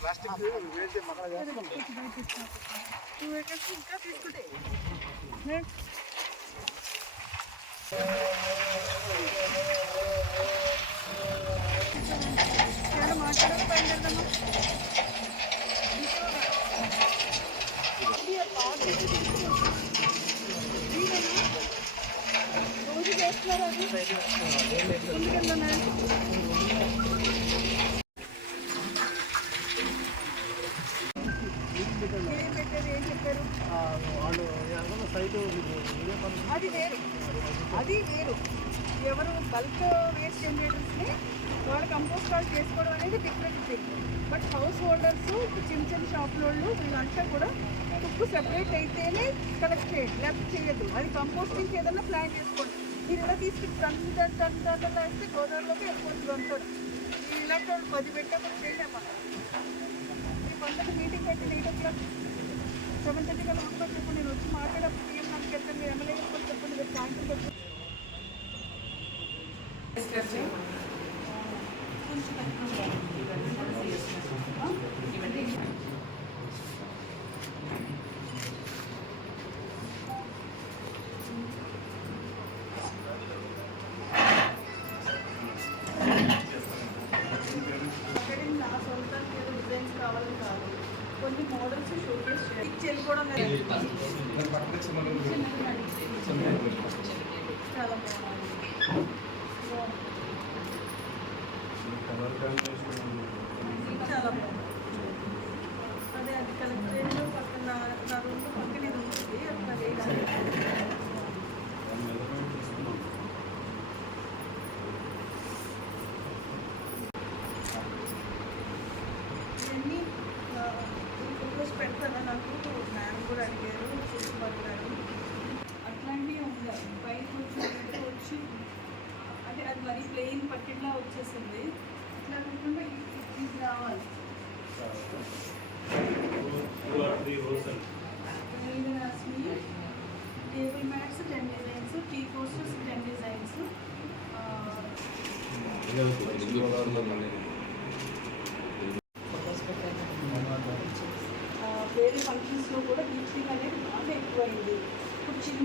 Plastic వేస్తే మక్కడ ఇంకా తీసుకుంటే మాట్లాడాలి బయలుదేరదామా రోజు చేస్తున్నారు అది ముందుకెళ్తున్నా అది వేరు అది వేరు ఎవరు బల్క్ వేస్ట్ జనరేటర్స్ని వాళ్ళు కంపోస్ట్ కాల్ చేసుకోవడం అనేది different thing. But house holders చిన్న చిన్న షాపుల వాళ్ళు వీళ్ళంతా కూడా తుక్కు సెపరేట్ అయితేనే కలెక్ట్ చేయండి, లేకపోతే చేయొద్దు. అది కంపోస్టింగ్కి ఏదైనా ప్లాన్ చేసుకోండి. మీరు ఇలా తీసుకుని టన్నులలో వేస్తే గోదావరిలోకి వెళ్ళిపోతుంది అంటాడు. ఇలాంటి వాళ్ళు 10 పెట్టామని చేయలేమా? ఈ పంటకు మీటింగ్ పెట్టి 8 o'clock 7:30 కల్లా ఉంటుంది. చెప్పండి, నేను వచ్చి మాట్లాడప్పుడు ఏం నాకు వెళ్తాను, మీరు ఎమ్మెల్యే గారు చెప్పండి, మీరు సాయంత్రం వచ్చి కావాలని కాదు, కొన్ని మోడల్స్ షోకేస్ చేయాలి కూడా చాలా చాలా బాగుంది. అదే అది కలెక్టరేట్లో పక్కన నా రూమ్లో పక్కన ఇది ఉంటుంది. అట్లా ఇవన్నీ ఫోటోస్ పెడతాను. నాకు మ్యామ్ కూడా అడిగారు చూసుకోవాలి. అట్లాంటివి ఉండాలి. పైకి వచ్చి అంటే అది మరి ప్లెయిన్ పట్టిలా వచ్చేసింది. అట్లా కాకుండా ఇది రావాలి. మీద రాసి table mats 10 designs, tea coasters 10 designs, వేరే ఫంక్షన్స్లో కూడా బీచింగ్ అనేది బాగా ఎక్కువైంది. ఇప్పుడు చిన్న